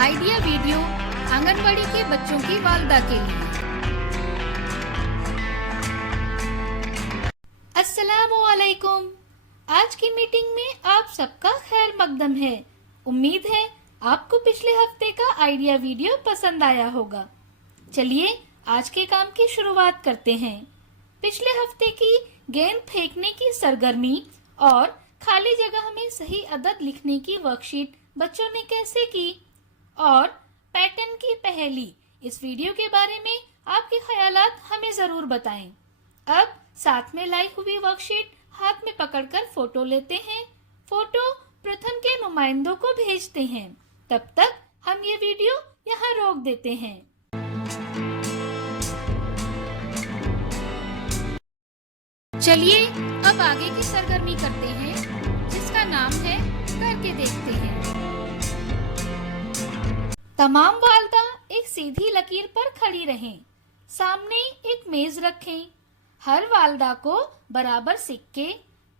Idea video anganwadi के बच्चों की वालदा के लिए। अस्सलामुअलैकुम। आज की मीटिंग में आप सबका खैर मकदम है। उम्मीद है आपको पिछले हफ्ते का आइडिया वीडियो पसंद आया होगा। चलिए आज के काम की शुरुआत करते हैं। पिछले हफ्ते की गेंद फेंकने की सरगर्मी और खाली जगह में सही अदद लिखने की वर्कशीट बच्चों ने कैसे की और पैटर्न की पहेली, इस वीडियो के बारे में आपके ख्यालात हमें जरूर बताएं। अब साथ में लाई हुई वर्कशीट हाथ में पकड़कर फोटो लेते हैं। फोटो प्रथम के नुमाइंदों को भेजते हैं। तब तक हम ये वीडियो यहाँ रोक देते हैं। चलिए अब आगे की सरगर्मी करते हैं, जिसका नाम है करके देखते हैं। तमाम वालदा एक सीधी लकीर पर खड़ी रहें। सामने एक मेज रखें। हर वालदा को बराबर सिक्के,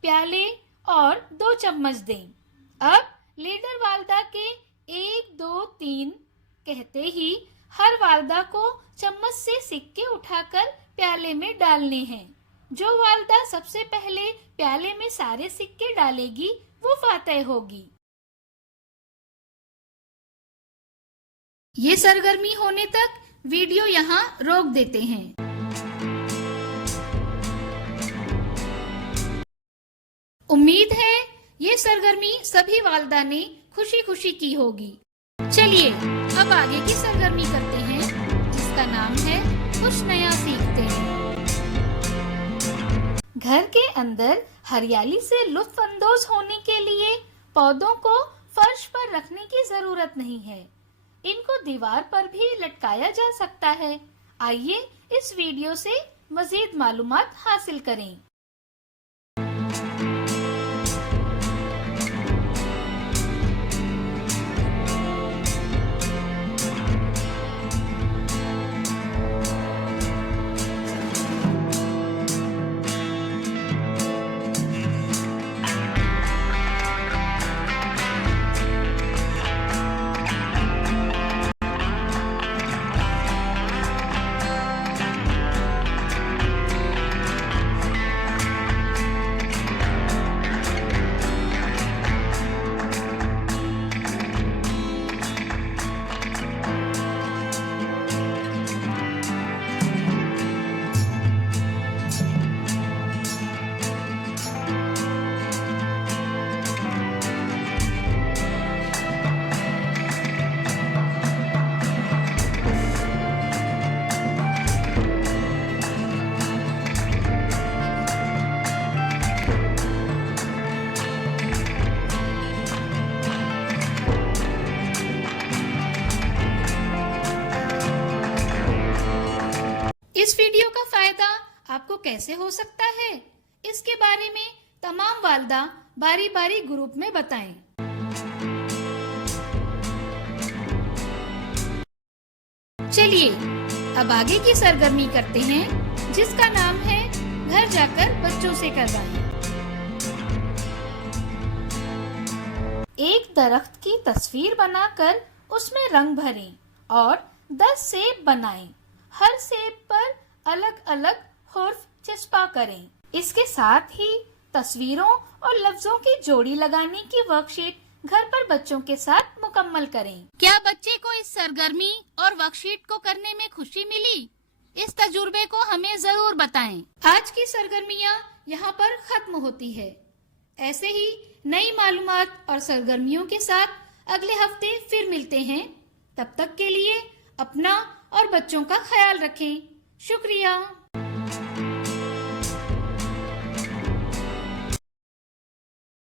प्याले और 2 चम्मच दें। अब लीडर वालदा के 1, 2, 3 कहते ही हर वालदा को चम्मच से सिक्के उठाकर प्याले में डालने हैं। जो वालदा सबसे पहले प्याले में सारे सिक्के डालेगी वो फातेह होगी। ये सरगर्मी होने तक वीडियो यहाँ रोक देते हैं। उम्मीद है ये सरगर्मी सभी वालदा ने खुशी खुशी की होगी। चलिए अब आगे की सरगर्मी करते हैं, जिसका नाम है कुछ नया सीखते हैं। घर के अंदर हरियाली से लुत्फ अंदोज होने के लिए पौधों को फर्श पर रखने की जरूरत नहीं है। इनको दीवार पर भी लटकाया जा सकता है। आइए इस वीडियो से मजीद मालूमात हासिल करें। इस वीडियो का फायदा आपको कैसे हो सकता है, इसके बारे में तमाम वालदा बारी बारी ग्रुप में बताएं। चलिए अब आगे की सरगर्मी करते हैं, जिसका नाम है घर जाकर बच्चों से करवाएं। एक दरख्त की तस्वीर बनाकर उसमें रंग भरें और 10 सेब बनाएं। हर सेब पर अलग अलग हुर्फ चस्पा करें। इसके साथ ही तस्वीरों और लफ्जों की जोड़ी लगाने की वर्कशीट घर पर बच्चों के साथ मुकम्मल करें। क्या बच्चे को इस सरगर्मी और वर्कशीट को करने में खुशी मिली? इस तजुर्बे को हमें जरूर बताएं। आज की सरगर्मियाँ यहाँ पर खत्म होती है। ऐसे ही नई मालूमात और सरगर्मियों के साथ अगले हफ्ते फिर मिलते हैं। तब तक के लिए अपना और बच्चों का ख्याल रखें। शुक्रिया।